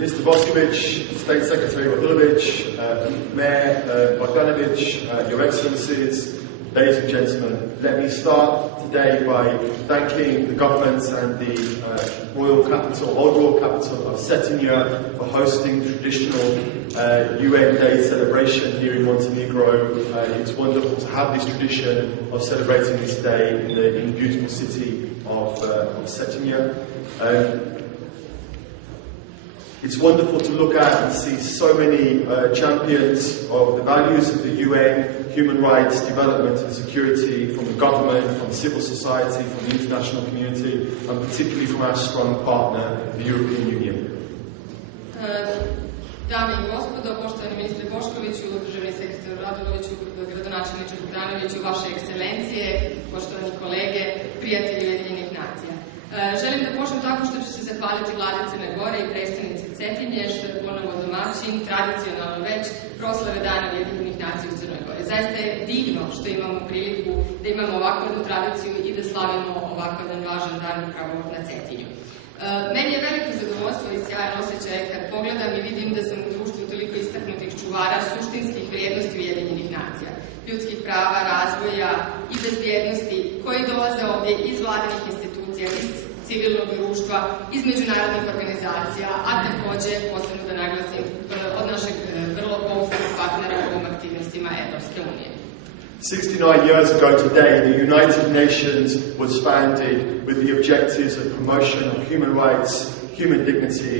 Minister Boskovic, State Secretary Wahilovic, Mayor Bogdanovic, Your Excellencies, ladies and gentlemen, let me start today by thanking the government and the old royal capital of Cetinju for hosting the traditional UN Day celebration here in Montenegro. It's wonderful to have this tradition of celebrating this day in the beautiful city of Cetinju. It's wonderful to look at and see so many champions of the values of the UN, human rights, development and security from the government, from civil society, from the international community, and particularly from our strong partner, the European Union. Dame I gospodo, poštovani ministre Boškoviću, državni sekretar Raduloviću, gradonačelniče Bogdanoviću, vaše ekscelencije, poštovani kolege, prijatelji Ujedinjenih nacija. Želim da počnem tako što ću se zahvaliti vladi Crne Gore I predstavnici Cetinje, što je ponovo domaćin, tradicionalno već, proslave Dana Ujedinjenih nacija u Crnoj Gori. Zaista je divno što imamo priliku da imamo ovakvu jednu tradiciju I da slavimo ovako jedan važan dan upravo na Cetinju. Meni je veliko zadovoljstvo I sjajan osjećaj kad pogledam I vidim da sam u društvu toliko istaknutih čuvara suštinskih vrijednosti Ujedinjenih nacija, ljudskih prava, razvoja I bezbjednosti koji dolaze ovdje iz vladinih institucija, iz civilnog društva, iz međunarodnih organizacija, a također, posebno da naglasim, od našeg vrlo pouzdanog partnera u ovim aktivnostima Evropske unije. 69 years ago today, the United Nations was founded with the objectives of promotion of human rights, human dignity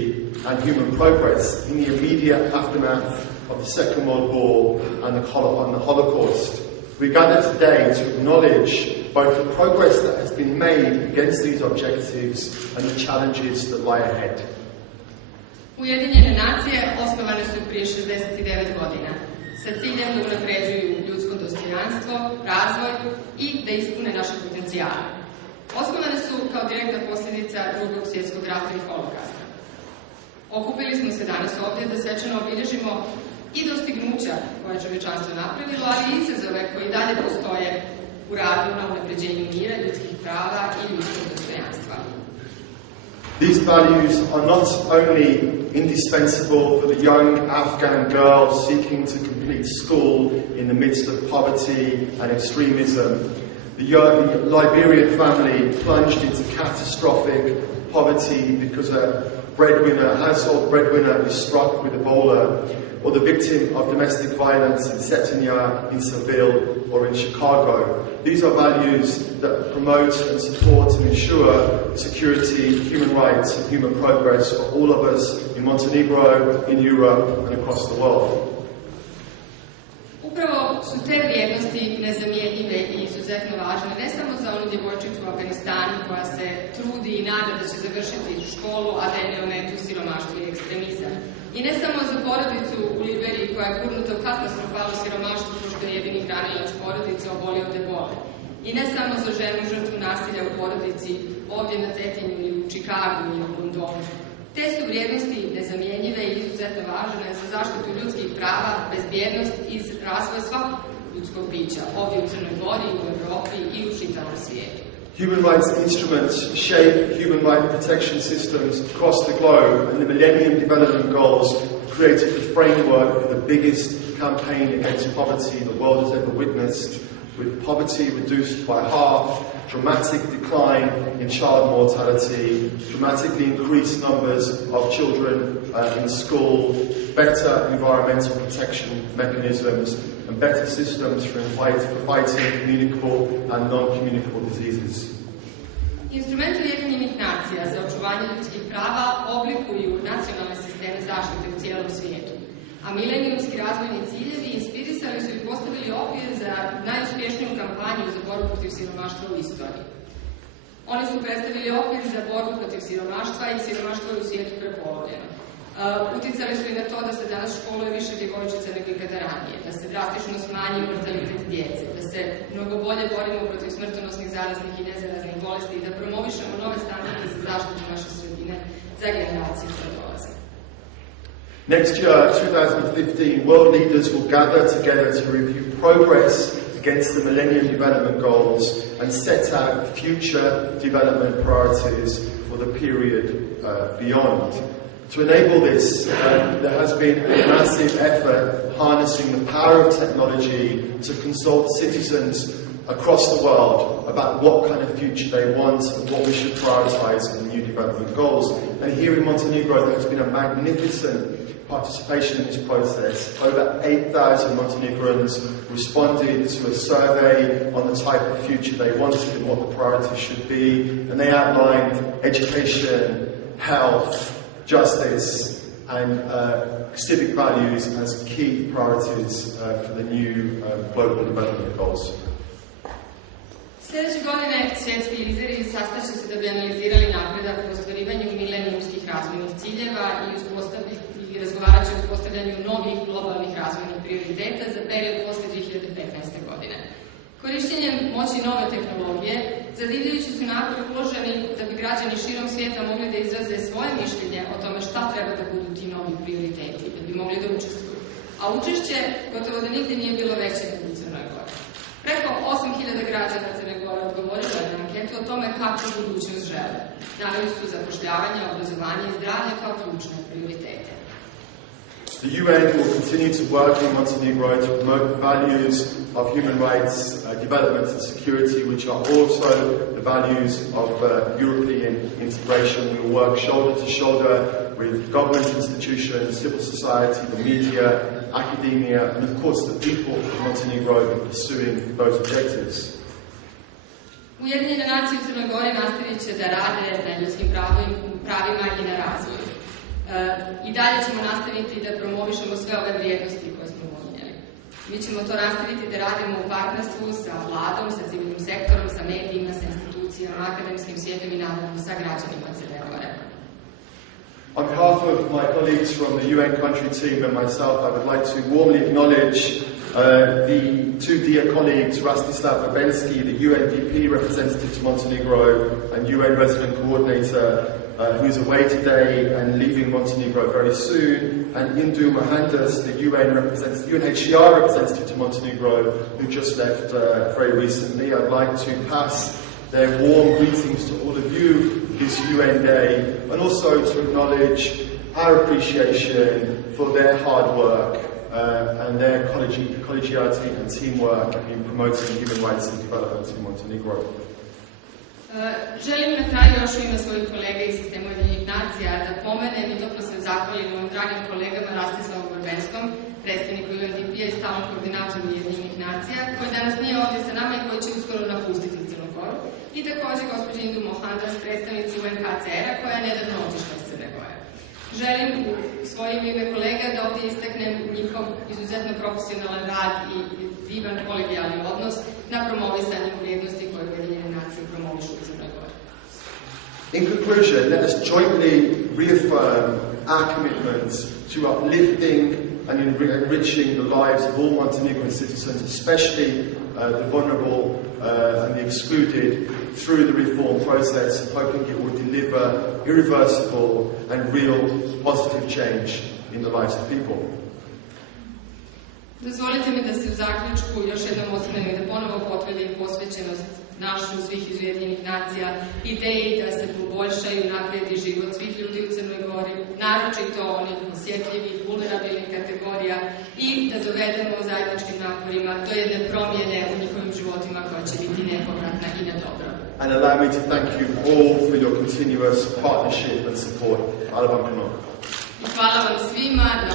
and human progress in the immediate aftermath of the Second World War and the Holocaust. We gather today to acknowledge both the progress that has been made against these objectives and the challenges that lie ahead. Ujedinjene nacije osnovane su prije 69 godina sa ciljem da unapređuju ljudsko dostojanstvo, razvoj I da ispune naše potencijale. Osnovane su kao direktna posljedica Drugog svjetskog rata I holokausta. Okupili smo se danas ovdje da svečano obilježimo I dostignuća koje je čovječanstvo napravilo, ali I izazove koji dalje postoje u radu na unapređenju mira, ljudskih prava I ljudskog dostojanstva. These values are not only indispensable for the young Afghan girl seeking to complete school in the midst of poverty and extremism, the Liberian family plunged into catastrophic poverty because a household breadwinner is struck with Ebola, or the victim of domestic violence in Cetinju, in Seville, or in Chicago. These are values that promote and support and ensure security, human rights and human progress for all of us in Montenegro, in Europe and across the world. Upravo su te vrijednosti nezamjenjive I izuzetno važne ne samo za onu djevojčicu u Afganistanu koja se trudi I nada da će završiti školu, a da je ne ometu siromaštvo I ekstremizam. I ne samo za porodicu u Liberiji koja je gurnuta u katastrofalno siromaštvo pošto je jedini hranilac porodice obolio od ebole. I ne samo za ženu žrtvu nasilja u porodici ovdje na Cetinju I u Čikagu I u Londonu. Te su vrijednosti nezamjenjive I izuzetno važne za zaštitu ljudskih prava, bezbjednost I razvoj svakog ljudskog bića ovdje u Crnoj Gori, u Europi I u čitavom svijetu. Human rights instruments shape human rights protection systems across the globe, and the Millennium Development Goals created the framework for the biggest campaign against poverty the world has ever witnessed, with poverty reduced by half, dramatic decline in child mortality, dramatically increased numbers of children in school, better environmental protection mechanisms, and better systems for fighting communicable and non-communicable diseases. Instrumenti Ujedinjenih nacija za očuvanje ljudskih prava oblikuju nacionalne sisteme zaštite u cijelom svijetu, a milenijumski razvojni ciljevi inspirisali su I postavili okvir za najuspješniju kampanju za borbu protiv siromaštva u istoriji. Oni su predstavili okvir za borbu protiv siromaštva I siromaštvo je u svijetu prepolovljeno. Uticali su I na to da se danas školuje više djevojčica nego ikada ranije, da se drastično smanji mortalitet djece, da se mnogo bolje borimo protiv smrtonosnih zaraznih I nezaraznih bolesti I da promovišemo nove standarde za zaštitu naše sredine za generacije koje dolaze. Next year, 2015, world leaders will gather together to review progress against the Millennium Development Goals and set out future development priorities for the period beyond. To enable this, there has been a massive effort harnessing the power of technology to consult citizens across the world about what kind of future they want and what we should prioritize in the new development goals. And here in Montenegro, there has been a magnificent participation in this process. Over 8,000 Montenegrins responded to a survey on the type of future they wanted and what the priorities should be. And they outlined education, health, justice, and civic values as key priorities for the new global development goals. Sljedeće godine svjetski lideri sastaće se da bi analizirali napredak u ostvarivanju milenijumskih razvojnih ciljeva i razgovarat će o uspostavljanju novih globalnih razvojnih prioriteta za period posle 2015. godine. Korišćenjem moći nove tehnologije, zadivljujući su napori uloženi da bi građani širom svijeta mogli da izraze svoje mišljenje o tome šta treba da budu ti novi prioriteti, da bi mogli da učestvuju. A učešće gotovo da nigde nije bilo veće nego u Crnoj Gori. Preko 8.000 građana Crne Gore odgovorilo je na anketu o tome kakvu budućnost žele. Naveli su zapošljavanje, obrazovanje i zdravlje kao ključne prioritete. The UN will continue to work in Montenegro to promote the values of human rights, development and security, which are also the values of European integration. We will work shoulder to shoulder with government institutions, civil society, the media, academia, and of course the people of Montenegro in pursuing those objectives. Ujedinjene nacije u Crnoj Gori nastavit će da rade na ljudskim pravima i na razvoju. I dalje ćemo nastaviti da promovišemo sve ove vrijednosti koje smo pominjali. Mi ćemo to nastaviti da radimo u partnerstvu sa vladom, sa civilnim sektorom, sa medijima, sa institucijama, akademskim svijetom i naravno sa građanima Crne Gore. On behalf of my colleagues from the UN country team and myself, I would like to warmly acknowledge the two dear colleagues, Rastislav Babenski, the UNDP representative to Montenegro and UN resident coordinator, who is away today and leaving Montenegro very soon, and Indu Mohandas, the UNHCR representative to Montenegro, who just left very recently. I'd like to pass their warm greetings to all of you this UN Day, and also to acknowledge our appreciation for their hard work and their collegiality and teamwork in promoting human rights and development in Montenegro. Želim na kraju još u ime svojih kolega iz sistema Ujedinjenih nacija da pomenem i toplo se zahvalim mojim dragim kolegama Rastislavu Barbenskom, predstavniku UNDP-a i stalnom koordinatoru Ujedinjenih nacija, koji danas nije ovdje sa nama i koji će uskoro napustiti Crnu Goru, i također gospođi Indu Mohandas, predstavnici UNHCR-a, koja je nedavno otišla iz Crne Gore. Želim u svojim ime kolega da ovdje istaknem njihov izuzetno profesionalan rad i divan kolegijalni odnos na promovisanju vrijednosti koje Ujedinjene nacije promovišu u Crnoj Gori. In conclusion, let us jointly reaffirm our commitment to uplifting and enriching the lives of all Montenegrin citizens, especially the vulnerable and the excluded, through the reform process, hoping it will deliver irreversible and real positive change in the lives of people. Dozvolite mi da se u zaključku još jednom osvrnem i da ponovo potvrdim posvećenost našu svih iz Ujedinjenih nacija, ideji da se poboljšaju naprijedi život svih ljudi u Crnoj Gori, naročito onih osjetljivih, vulnerabilnih kategorija, i da dovedemo zajedničkim naporima do jedne promjene u njihovim životima koja će biti nepovratna i na dobro. And allow me to thank you all for your continuous partnership and support. Hvala vam puno. Hvala vam svima na